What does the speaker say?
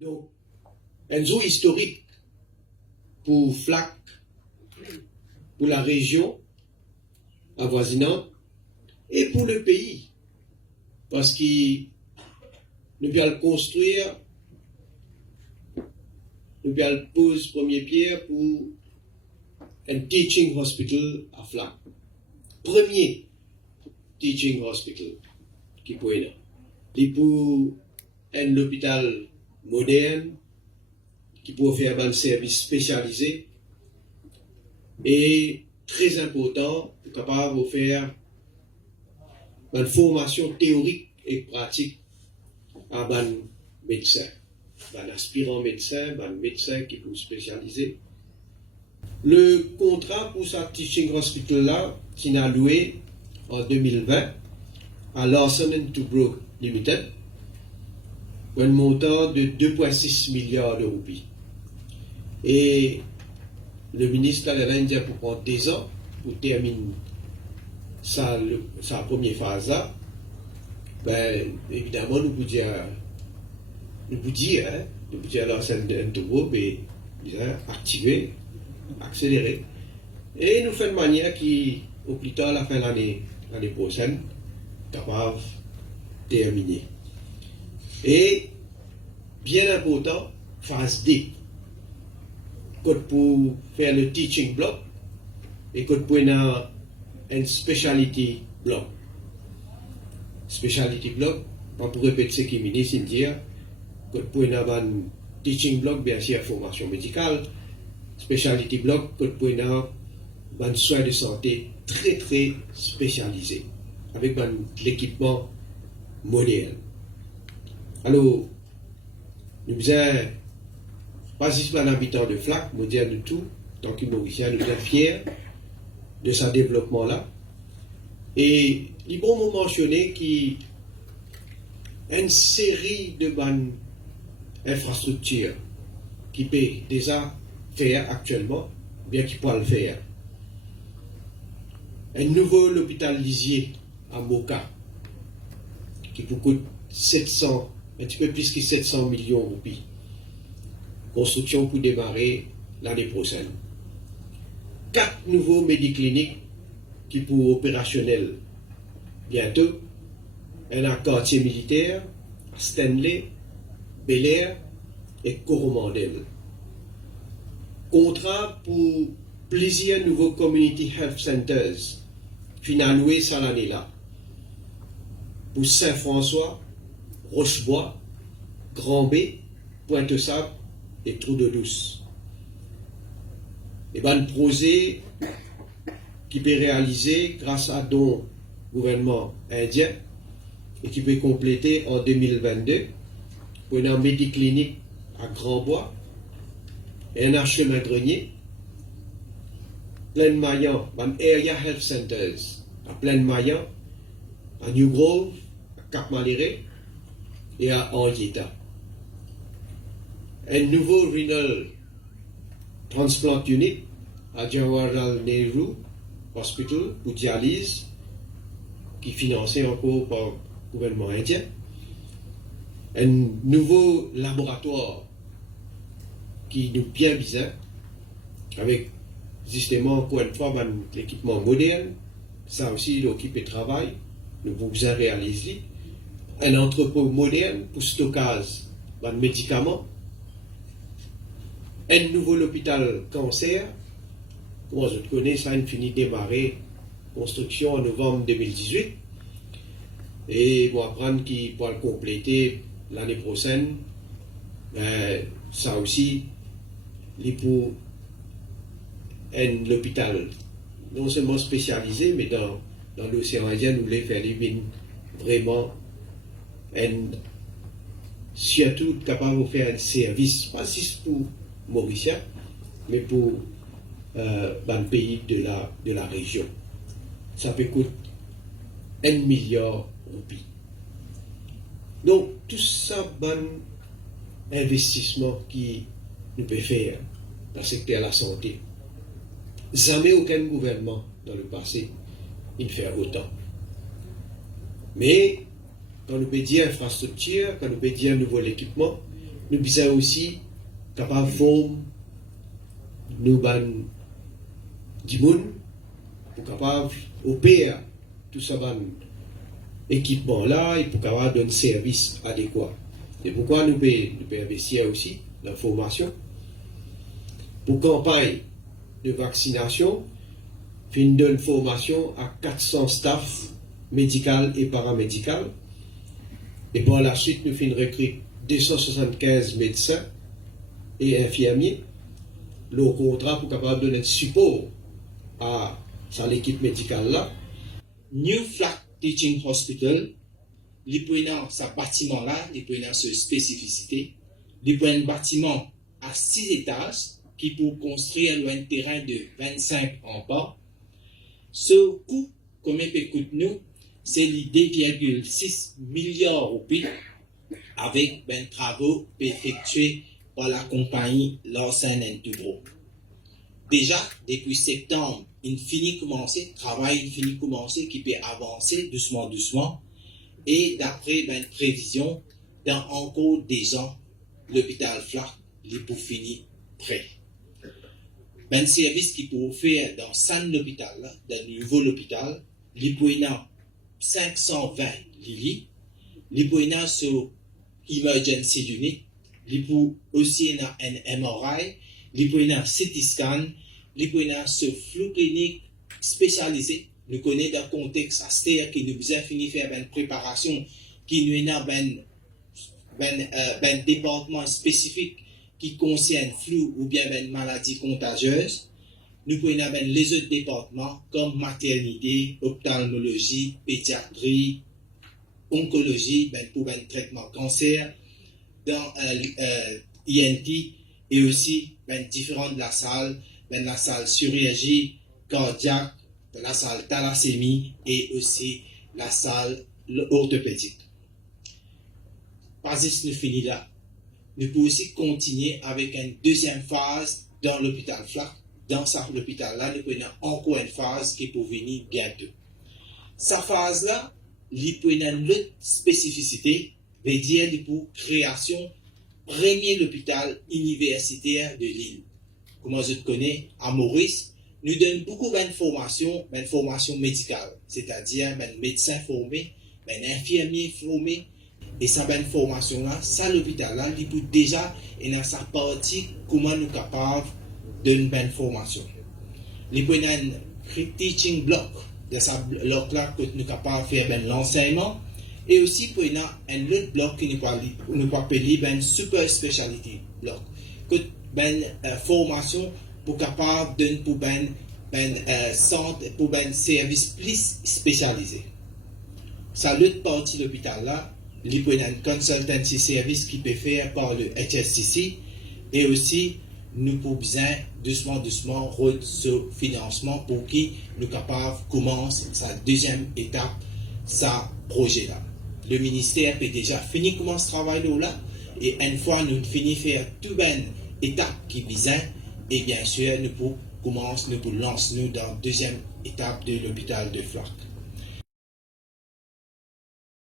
Donc, un zoo historique pour FLAC, pour la région avoisinante et pour le pays. Parce qu'il nous vient le construire, nous vient le poser première pierre pour un teaching hospital à FLAC. Premier teaching hospital qui peut être. Et pour un hôpital moderne qui peut faire un service spécialisé et très important, capable de faire une formation théorique et pratique à un médecin, un aspirant médecin, un médecin qui peut spécialiser. Le contrat pour ce teaching hospital là, c'est alloué en 2020 à Larsen & Toubro Limited pour un montant de 2,6 milliards de roupies. Et le ministre de l'Inde pour prendre 2 ans pour terminer sa première phase là. Ben, évidemment, nous pouvons dire Larsen & Toubro, mais activer, accélérer. Et nous faisons de manière qui, au plus tard, la fin de l'année prochaine, capable de terminer. Et, bien important, phase D. Code pour faire le teaching block et code pour un specialty block. Specialty block, pas pour répéter ce qui est c'est dire, code pour un teaching block, bien sûr, formation médicale. Specialty block, code pour un soin de santé très très spécialisé, avec l'équipement moderne. Alors, nous avons pas juste un habitant de FLAC, moderne de tout, tant que Mauricien, nous sommes fiers de ce développement-là. Et il faut me mentionner qu'il y a une série de bonnes infrastructures qui peut déjà faire actuellement, bien qu'il puisse le faire. Un nouveau hôpital Lisier à Moka, qui vous coûte un petit peu plus que 700 millions de roupies. Construction pour démarrer l'année prochaine. 4 nouveaux médicliniques qui pour opérationnels bientôt. Un quartier militaire à Stanley, Bel Air et Coromandel. Contrat pour plusieurs nouveaux Community Health Centers finalisés cette année-là. Pour Saint-François, Rochebois, Grand-B, Pointe-Sable et Trou-de-Douce. Et un projet qui peut réaliser grâce à don gouvernement indien et qui peut compléter en 2022 pour une médiclinique à Grand-Bois et un chemin grenier, plein maillant, un area health centers à plein maillant, à New Grove, à Cap-Maléré et à Anguita. Un nouveau renal transplant unit à Jawaharlal Nehru Hospital pour dialyse qui est financé encore par le gouvernement indien. Un nouveau laboratoire qui nous bien bizarre avec justement encore une fois un équipement moderne, ça aussi l'équipe de travail, nous pouvons bien réaliser. Un entrepôt moderne pour stockage de médicaments. Un nouveau hôpital cancer, moi je connais ça, il finit de démarrer construction en novembre 2018 et on va apprendre qu'il pourra le compléter l'année prochaine. Ça aussi, il pour un hôpital non seulement spécialisé, mais dans l'océan Indien, nous voulons faire vraiment surtout capable de faire un service, pas juste pour Mauricien, mais pour le pays de la région. Ça peut coûter 1 milliard de roupies. Donc, tout ça, un investissement qui nous peut faire dans le secteur de la santé. Jamais aucun gouvernement dans le passé ne fait autant. Mais quand nous peut dire infrastructure, quand nous peut dire nouveau équipement, nous besoin aussi capable de former nous ban du monde pour capable opérer tout ça ban équipement là et pour capable donner service adéquat. C'est pourquoi nous pouvons investir aussi dans la formation. Pour campagne de vaccination, fin donne formation à 400 staff médical et paramédical. Et par la suite, nous finissons recruter 275 médecins et infirmiers. Le contrat pour capable donner support à l'équipe médicale là. New Flag Teaching Hospital, li prenant sa bâtiment là, li prenant sa spécificité, li prenant un bâtiment à 6 étages qui pour construire un terrain de 25 en bas. Ce coût, combien peut coûter nous, c'est les 2,6 milliards de roupies avec ben travaux effectués par la compagnie Larsen & Toubro. Déjà, depuis septembre, il finit commencer, travail il finit commencer, qui peut avancer doucement, et d'après ben prévision, dans encore des ans, l'hôpital Flac, il pour finir prêt. Ben service qui pour faire dans l'hôpital, dans le nouveau hôpital, il pour 520 lits, il pour sur emergency unit, il pour aussi un MRI, il pour CT scan, il pour sur flou clinique spécialisé. Nous connaissons dans le contexte c'est-à-dire que nous avons fini de faire une préparation qui nous a un département spécifique qui concerne flou ou bien une maladie contagieuse. Nous prenons les autres départements comme maternité, ophtalmologie, pédiatrie, oncologie, pour un traitement cancer, dans INT et aussi différentes de la salle chirurgie cardiaque, la salle thalassémie et aussi la salle orthopédique. Pas juste nous finit là. Nous pouvons aussi continuer avec une deuxième phase dans l'hôpital Flac. Dans cet hôpital-là, nous prenons encore une phase qui peut venir bientôt. Cette phase-là, nous prenons une autre spécificité, veut dire pour création premier hôpital universitaire de l'île. Comme je connais, à Maurice, nous donnons beaucoup d'informations, médicales, c'est-à-dire médecins formés, infirmiers formés, et cette information-là, ça l'hôpital-là, il peut déjà, et dans sa partie, comment nous sommes capables de donner une bonne formation. Il peut y avoir un teaching block, de ce bloc-là, que nous sommes capables de faire l'enseignement, et aussi pour y avoir un autre bloc que nous pouvons appeler un super specialty bloc, que formation pour capable de pour centre pour service plus spécialisé. Ça l'autre partie de l'hôpital là, il peut y avoir un consultancy service qui peut faire par le HSCC et aussi nous pouvons besoin doucement rôle ce financement pour qui nous capables commence sa deuxième étape, sa projet là. Le ministère peut déjà finir comment ce travail là et une fois nous finissons faire toute une étape qui visait et bien sûr nous pouvons lancer dans la deuxième étape de l'hôpital de Flac.